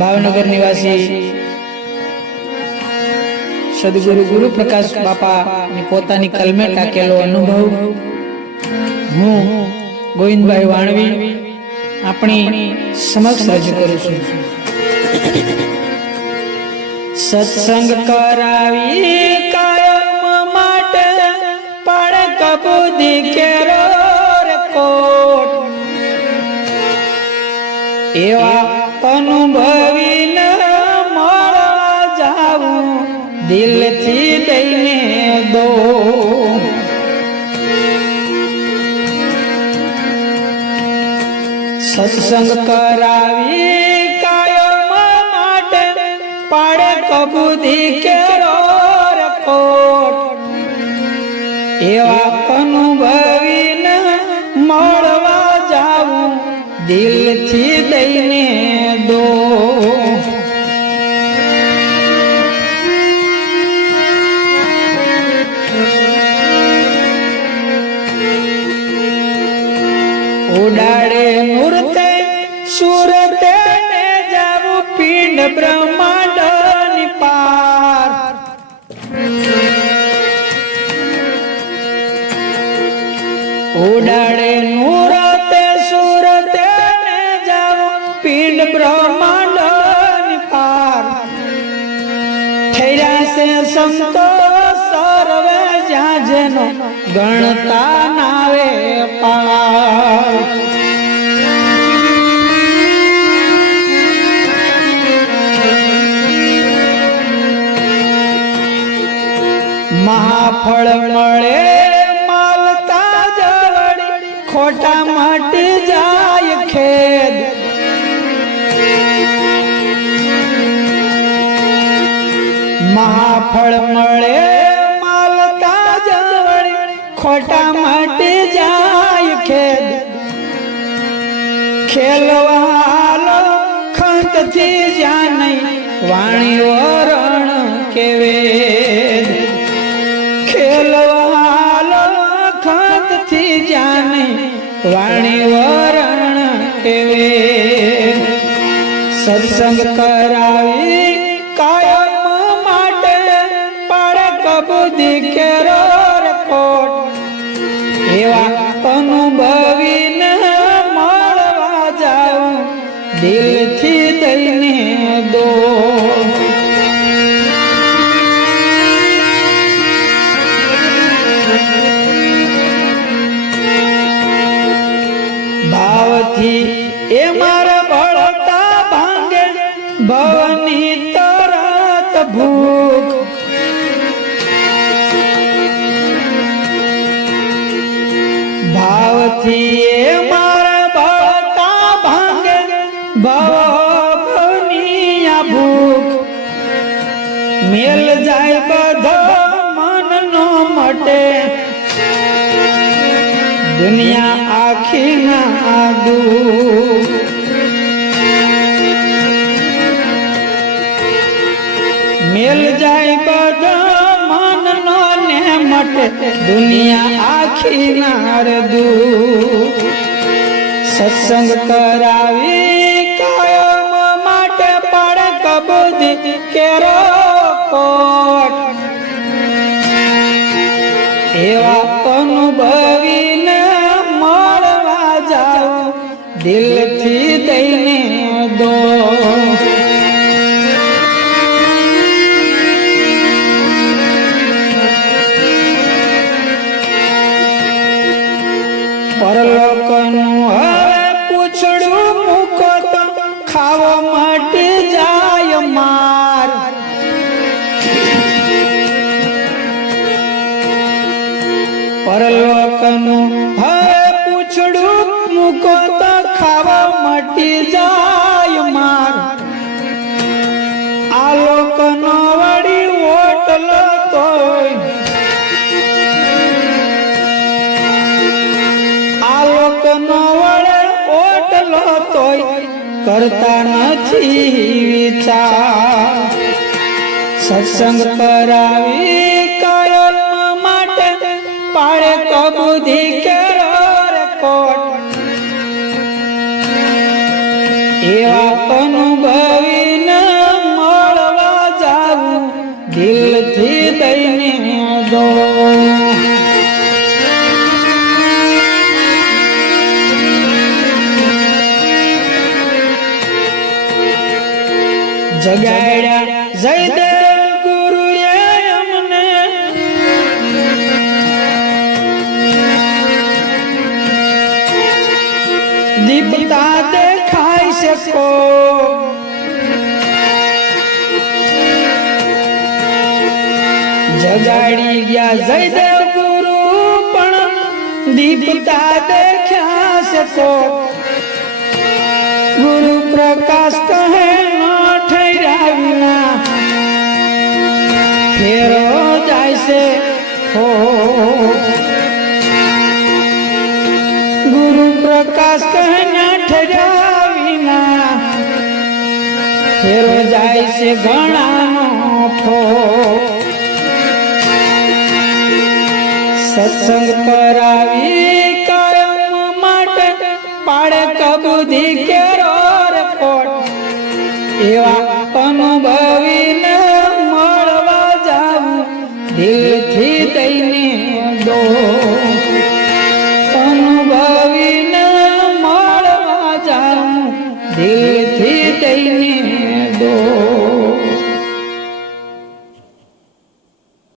ભાવનગર નિવાસી સદગુરુ ગુરુ પ્રકાશ બાપા પોતાની કલમે ટાકેલો અનુભવ. હું ગોવિંદભાઈ વાણવી આપણી સમક્ષ રજૂ કરું છું. સત્સંગ કરાવી કાયમ માટે પાડે કબૂદી કેરો કોટ. એવા દિલથી દઈને દો. સત્સંગ કરાવી કાયમ માટે પાડે કબૂદી કેરો રકોટ એવા અનુભવીને મળવા જાવું દિલથી સુરતે ને જાવું પિંડ બ્રહ્માંડ પાર. ઉડાડે નૂરતે સુરતે ને જાવું પિંડ બ્રહ્માંડની પાર. ઠેર્યા છે સંતો સર્વે જ્યાં જેનો ગણતા નાવે પાર. મહાફળ મળે માલતા જવડી ખોટા મટી જાય ખેદ. મહાફળ મળે માલતા જવડી ખોટા મટી જાય ખેદ. ખેલવાલો ખંતથી જ્યાં નહીં વાણી વરણ કેવે. ખેલવાલો ખંતથી જ્યાં નહીં વાણી વરણ કેવે. સત્સંગ કરાવી કાયમ માટે પાડે કબૂદી કેરો રકોટ કોટ એવા અનુભવીને મળવા જાઉં. દિલથી ભાવથી એ મારા ભળતા ભાંગે ભવની તરત ભૂખ. ભાવથી એ મારા ભળતા ભાંગે ભવની આ ભૂખ. મેલ જાય બધો મનનો મટે. દુનિયા આખી ના દુઃખ મેલ જાય બધા મનનો ને મટે દુનિયા આખી નાર દુઃખ સત્સંગ કરાવી કાયમ માટે પડે કબૂદી કેરો કોટ. એવા અનુભવીને દિલથી દઈને દો પરલોકનું હવે પૂછડું મૂકો ખાવા માટે જાય માર પરલોકનું મટી જાય માર. આલોક નો વડી ઓટલો તોય. આલોક નો વડે ઓટલો તોય કરતા નથી વિચાર. સત્સંગ કરાવી કાયમ માટે પાડે કબૂધી કેરો કોટ. એવા અનુભવીને મળવા જાવું દિલથી દઈને દો જગાડ્યા જયદેવ ગુરુએ અમને. દીપતા શકો જગાડી ગયા જયદેવ ગુરુ પણ દીપતા દેખ્યા શકો ગુરુ પ્રકાશ કહે ન ફેરો જાય છે. હો ગુરુ પ્રકાશ કહે વિના ફેરો જાય છે ઘણાનો ફો સત્સંગ કરાવી માટે પાડે કબૂધી કેરો રે એવા